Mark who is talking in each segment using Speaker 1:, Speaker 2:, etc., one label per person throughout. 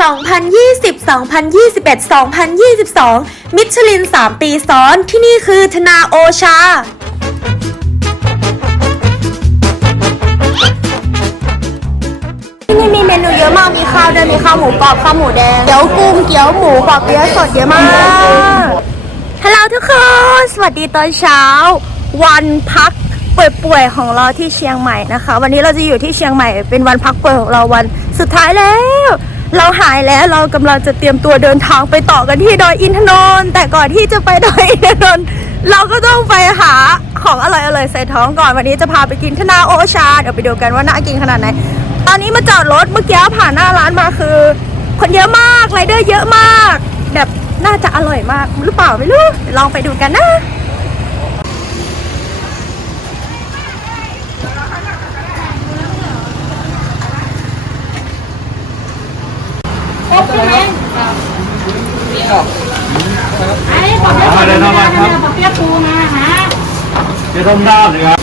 Speaker 1: 2020 2021 2022 มิชลิน 3 ปีซ้อนที่นี่คือธนาโอชา ที่นี่มีเมนูเยอะมาก มีข้าวด้วยมีข้าวหมูกรอบ ข้าวหมูแดง เกี๊ยวกุ้ง เกี๊ยวหมูปอเปี๊ยะสดเยอะมาก ฮัลโหลทุกคน สวัสดีตอนเช้า วันพักป่วยๆของเราที่เชียงใหม่นะคะ วันนี้เราจะอยู่ที่เชียงใหม่เป็นวันพักป่วยของเราวันสุดท้ายแล้ว เราหายแล้วเรากำลังจะเตรียมตัวเดินทางไปต่อกันที่ดอยอินทนนท์แต่ก่อนที่จะไปดอยอินทนนท์เราก็ต้องไปหาของอร่อยๆใส่ท้องก่อนวันนี้จะพาไปกินธนาโอชาเดี๋ยวไปดูกันว่าน่ากินขนาดไหนตอนนี้มาจอดรถเมื่อกี้ผ่านหน้าร้านมาคือ คนเยอะมากไรเดอร์เยอะมาก แบบน่าจะอร่อยมากหรือเปล่าไม่รู้ลองไปดูกันนะ
Speaker 2: มาเลยนะมาครับ
Speaker 3: ปอเปี๊ยะปูมาหา
Speaker 2: เดี๋ยวต้มด้านเลยครับ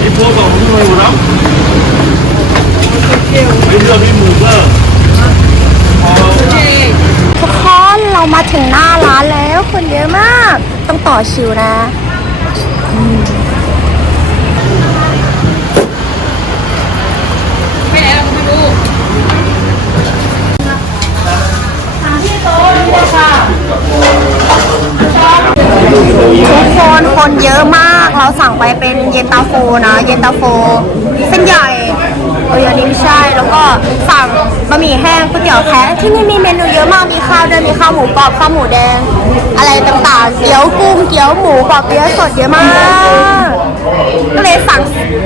Speaker 2: นี่พวกของหมูแล้วนี่เรามีหมูเบอร์
Speaker 1: ทุกคนเรามาถึงหน้าร้านแล้วคนเยอะมาก ต้องต่อคิวนะอืม
Speaker 3: ไปไหนเราไม่รู้ทางที่โต๊ะนี่เลยค่ะ
Speaker 1: ทุกคนคนเยอะมาก เราสั่งไปเป็นเย็นตาโฟนะ เย็นตาโฟเส้นใหญ่เอออันนี้ไม่ใช่ แล้วก็สั่งบะหมี่แห้งก๋วยเตี๋ยวแคะที่นี่มีเมนูเยอะมาก มีข้าวด้วยมีข้าวหมูกรอบ ข้าวหมูแดง อะไรต่างๆ เกี๊ยวกุ้ง เกี๊ยวหมูปอบเปี๊ยะสดเยอะมาก ก็เลยสั่ง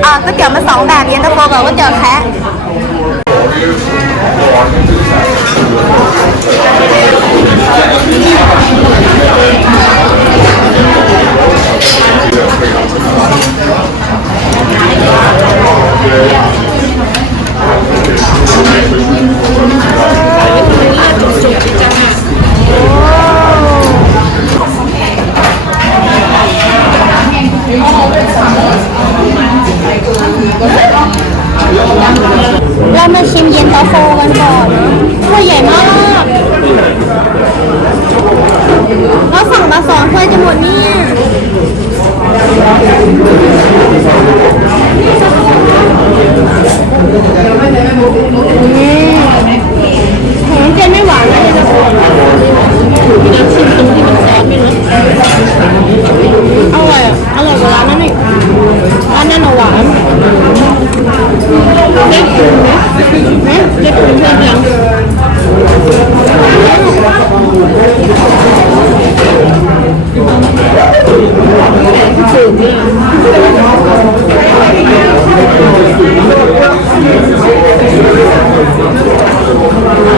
Speaker 1: อ่าก๋วยเตี๋ยวมาสองแบบ เย็นตาโฟกับก๋วยเตี๋ยวแคะ เรามาชิมเย็นตาโฟกันก่อนถ้วยใหญ่มากเราสั่งมาสองถ้วยจะหมดเนี่ย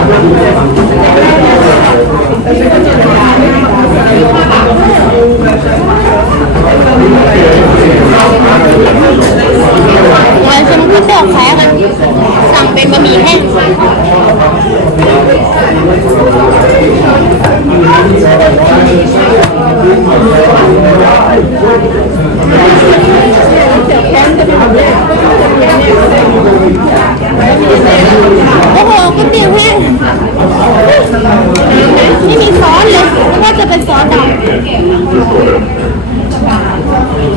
Speaker 1: ไว้ฉันก็บอกแพ้กันสั่งเป็นบะหมี่แห้ง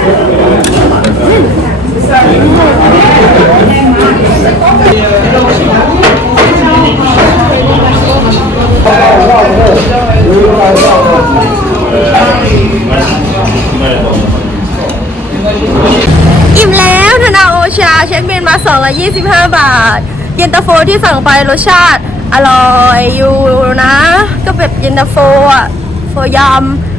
Speaker 1: อิ่มแล้วธนาโอชาเช็คบิ
Speaker 2: นมา
Speaker 1: 225 บาท เย็นตาโฟที่สั่งไปรสชาติ อร่อยอยู่นะ ก็แบบเย็นตาโฟอะโฟยำ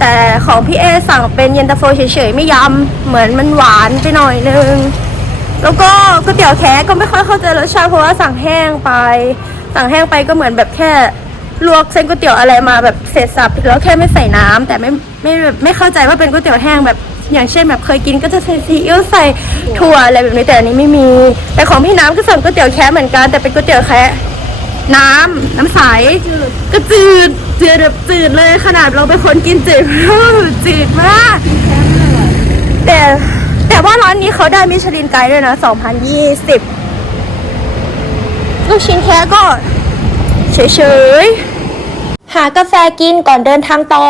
Speaker 1: แต่ของพี่เอสั่งเป็นเย็นตาโฟเฉยๆไม่ยำเหมือนมันหวานไปหน่อยนึง แล้วก็ก๋วยเตี๋ยวแคะก็ไม่ค่อยเข้าใจรสชาติเพราะว่าสั่งแห้งไป สั่งแห้งไปก็เหมือนแบบแค่ลวกเส้นก๋วยเตี๋ยวอะไรมาแบบเสร็จสับแล้วแค่ไม่ใส่น้ำแต่ไม่ไม่แบบไม่เข้าใจว่าเป็นก๋วยเตี๋ยวแห้งแบบ อย่างเช่นแบบเคยกินก็จะใส่ซีอิ๊วใส่ถั่วอะไรแบบนี้แต่อันนี้ไม่มี แต่ของพี่น้ำก็สั่งก๋วยเตี๋ยวแคะเหมือนกันแต่เป็นก๋วยเตี๋ยวแคะน้ำน้ำใสก็จืด จืดแบบจืดเลยขนาดเราเป็นคนกินจืดจืดมาก แต่แต่ว่าร้านนี้เขาได้มิชลินไกด์ด้วยนะ 2020 ลูกชิ้นแค่ก็เฉยๆ หากาแฟกินก่อนเดินทางต่อ